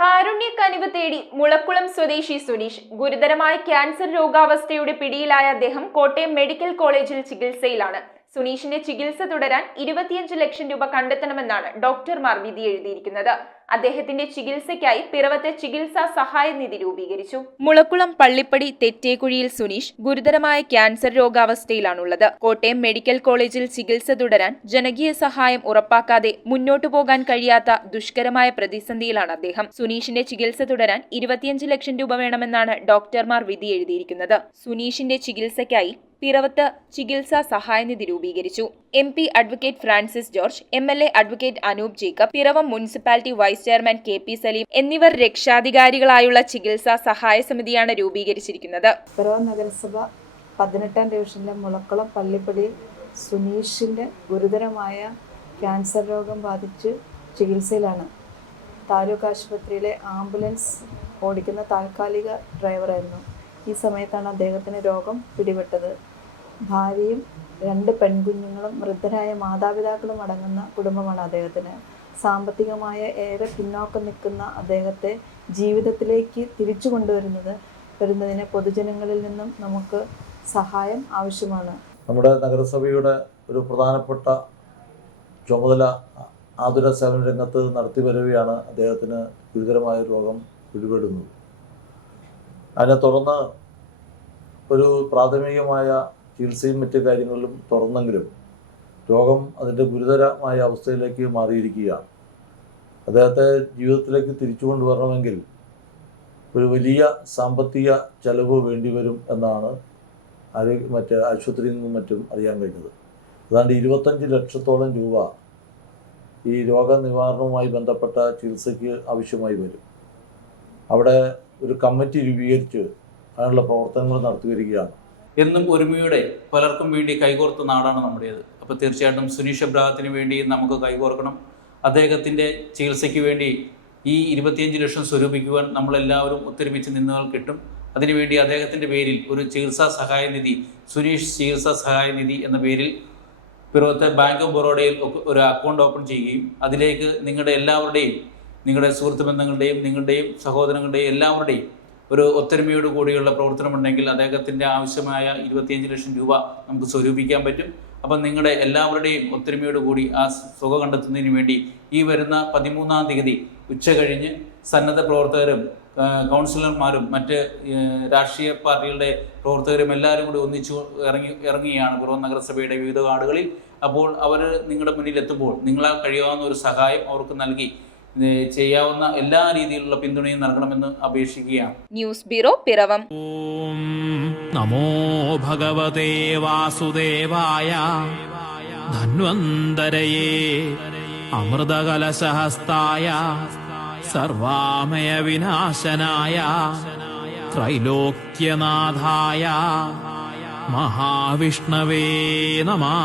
കാരുണ്യക്കനിവ് തേടി മുളക്കുളം സ്വദേശി സുനീഷ്. ഗുരുതരമായ ക്യാൻസർ രോഗാവസ്ഥയുടെ പിടിയിലായ അദ്ദേഹം കോട്ടയം മെഡിക്കൽ കോളേജിൽ ചികിത്സയിലാണ്. സുനീഷിന്റെ ചികിത്സ തുടരാൻ 25 ലക്ഷം രൂപ കണ്ടെത്തണമെന്നാണ് ഡോക്ടർമാർ വിധി എഴുതിയിരിക്കുന്നത്. അദ്ദേഹത്തിന്റെ ചികിത്സയ്ക്കായി പിറവത്തെ ചികിത്സാ സഹായ നിധി രൂപീകരിച്ചു. മുളക്കുളം പള്ളിപ്പടി തെറ്റേക്കുഴിയിൽ സുനീഷ് ഗുരുതരമായ ക്യാൻസർ രോഗാവസ്ഥയിലാണുള്ളത്. കോട്ടയം മെഡിക്കൽ കോളേജിൽ ചികിത്സ തുടരാൻ ജനകീയ സഹായം ഉറപ്പാക്കാതെ മുന്നോട്ടു പോകാൻ കഴിയാത്ത ദുഷ്കരമായ പ്രതിസന്ധിയിലാണ് അദ്ദേഹം. സുനീഷിന്റെ ചികിത്സ തുടരാൻ 25 ലക്ഷം രൂപ വേണമെന്നാണ് ഡോക്ടർമാർ വിധി എഴുതിയിരിക്കുന്നത്. സുനീഷിന്റെ ചികിത്സയ്ക്കായി പിറവത്ത് ചികിത്സാ സഹായനിധി രൂപീകരിച്ചു. MP advocate Francis George, MLA advocate Anoop Jacob, Piravom municipality vice chairman KP Saleem എന്നിവർ രക്ഷാധികാരികളായുള്ള ചികിത്സാ സഹായ സമിതിയാണ് രൂപീകരിച്ചിരിക്കുന്നത്. പിറവം നഗരസഭ 18ാം ഡിവിഷനിലെ മുളക്കുളം പള്ളിപ്പടിയിൽ സുനീഷിന്റെ ഗുരുതരമായ ക്യാൻസർ രോഗം ബാധിച്ച് ചികിത്സയിലാണ്. താലൂക്ക് ആശുപത്രിയിലെ ആംബുലൻസ് ഓടിക്കുന്ന താൽക്കാലിക ഡ്രൈവറായിരുന്നു. ഈ സമയത്താണ് അദ്ദേഹത്തിന് രോഗം പിടിപെട്ടത്. ഭാര്യയും 2 പെൺകുഞ്ഞുങ്ങളും വൃദ്ധരായ മാതാപിതാക്കളും അടങ്ങുന്ന കുടുംബമാണ് അദ്ദേഹത്തിന്. സാമ്പത്തികമായ ഏറെ പിന്നോക്കം നിൽക്കുന്ന അദ്ദേഹത്തെ ജീവിതത്തിലേക്ക് തിരിച്ചു കൊണ്ടുവരുന്നതിന് പൊതുജനങ്ങളിൽ നിന്നും നമുക്ക് സഹായം ആവശ്യമാണ്. നമ്മുടെ നഗരസഭയുടെ ഒരു പ്രധാനപ്പെട്ട ചുമതല ആതുര സേവന രംഗത്ത് നടത്തി വരവെയാണ് അദ്ദേഹത്തിന് ഗുരുതരമായ രോഗം പിടിപെടുന്നത്. അതിനെ തുടർന്ന് ഒരു പ്രാഥമികമായ ചികിത്സയും മറ്റു കാര്യങ്ങളിലും തുടർന്നെങ്കിലും രോഗം അതിൻ്റെ ഗുരുതരമായ അവസ്ഥയിലേക്ക് മാറിയിരിക്കുകയാണ്. അദ്ദേഹത്തെ ജീവിതത്തിലേക്ക് തിരിച്ചു കൊണ്ടുവരണമെങ്കിൽ ഒരു വലിയ സാമ്പത്തിക ചെലവ് വേണ്ടിവരും എന്നാണ് മറ്റ് ആശുപത്രിയിൽ നിന്നും മറ്റും അറിയാൻ കഴിഞ്ഞത്. ഏതാണ്ട് 25 ലക്ഷത്തോളം രൂപ ഈ രോഗനിവാരണവുമായി ബന്ധപ്പെട്ട ചികിത്സയ്ക്ക് ആവശ്യമായി വരും. അവിടെ ഒരു കമ്മിറ്റി രൂപീകരിച്ച് അതിനുള്ള പ്രവർത്തനങ്ങൾ നടത്തി വരികയാണ്. എന്നും ഒരുമയുടെ പലർക്കും വേണ്ടി കൈകോർത്ത നാടാണ് നമ്മുടേത്. അപ്പോൾ തീർച്ചയായിട്ടും സുനീഷ് എബ്രഹാത്തിന് വേണ്ടി നമുക്ക് കൈകോർക്കണം. അദ്ദേഹത്തിൻ്റെ ചികിത്സയ്ക്ക് വേണ്ടി ഈ 25 ലക്ഷം സ്വരൂപിക്കുവാൻ നമ്മളെല്ലാവരും ഒത്തൊരുമിച്ച് നിന്നാൽ കിട്ടും. അതിനുവേണ്ടി അദ്ദേഹത്തിൻ്റെ പേരിൽ ഒരു ചികിത്സാ സഹായ നിധി, സുനീഷ് ചികിത്സാ സഹായ നിധി എന്ന പേരിൽ പിറവത്തെ ബാങ്ക് ഓഫ് ബറോഡയിൽ ഒരു അക്കൗണ്ട് ഓപ്പൺ ചെയ്യുകയും അതിലേക്ക് നിങ്ങളുടെ എല്ലാവരുടെയും, നിങ്ങളുടെ സുഹൃത്ത് ബന്ധങ്ങളുടെയും നിങ്ങളുടെയും സഹോദരങ്ങളുടെയും എല്ലാവരുടെയും ഒരു ഒത്തൊരുമയോട് കൂടിയുള്ള പ്രവർത്തനമുണ്ടെങ്കിൽ അദ്ദേഹത്തിൻ്റെ ആവശ്യമായ 25 ലക്ഷം രൂപ നമുക്ക് സ്വരൂപിക്കാൻ പറ്റും. അപ്പം നിങ്ങളുടെ എല്ലാവരുടെയും ഒത്തൊരുമയോട് കൂടി ആ തുക കണ്ടെത്തുന്നതിന് വേണ്ടി ഈ വരുന്ന 13-ാം തീയതി ഉച്ച കഴിഞ്ഞ് സന്നദ്ധ പ്രവർത്തകരും കൗൺസിലർമാരും മറ്റ് രാഷ്ട്രീയ പാർട്ടികളുടെ പ്രവർത്തകരും എല്ലാവരും കൂടി ഒന്നിച്ചു ഇറങ്ങുകയാണ് പിറവം നഗരസഭയുടെ വിവിധ വാർഡുകളിൽ. അപ്പോൾ അവർ നിങ്ങളുടെ മുന്നിൽ എത്തുമ്പോൾ നിങ്ങളാൽ കഴിയാവുന്ന ഒരു സഹായം അവർക്ക് നൽകി ചെയ്യാവുന്ന എല്ലാ രീതിയിലുള്ള പിന്തുണയും നൽകണമെന്ന് അപേക്ഷിക്കുകയാണ്. News bureau, Piravom. നമോ ഭഗവതേ വാസുദേവായ ധന്വന്തരയേ അമൃതകലശഹസ്തായ സർവാമയ വിനാശനായ ത്രൈലോക്യനാഥായ മഹാവിഷ്ണവേ നമഃ.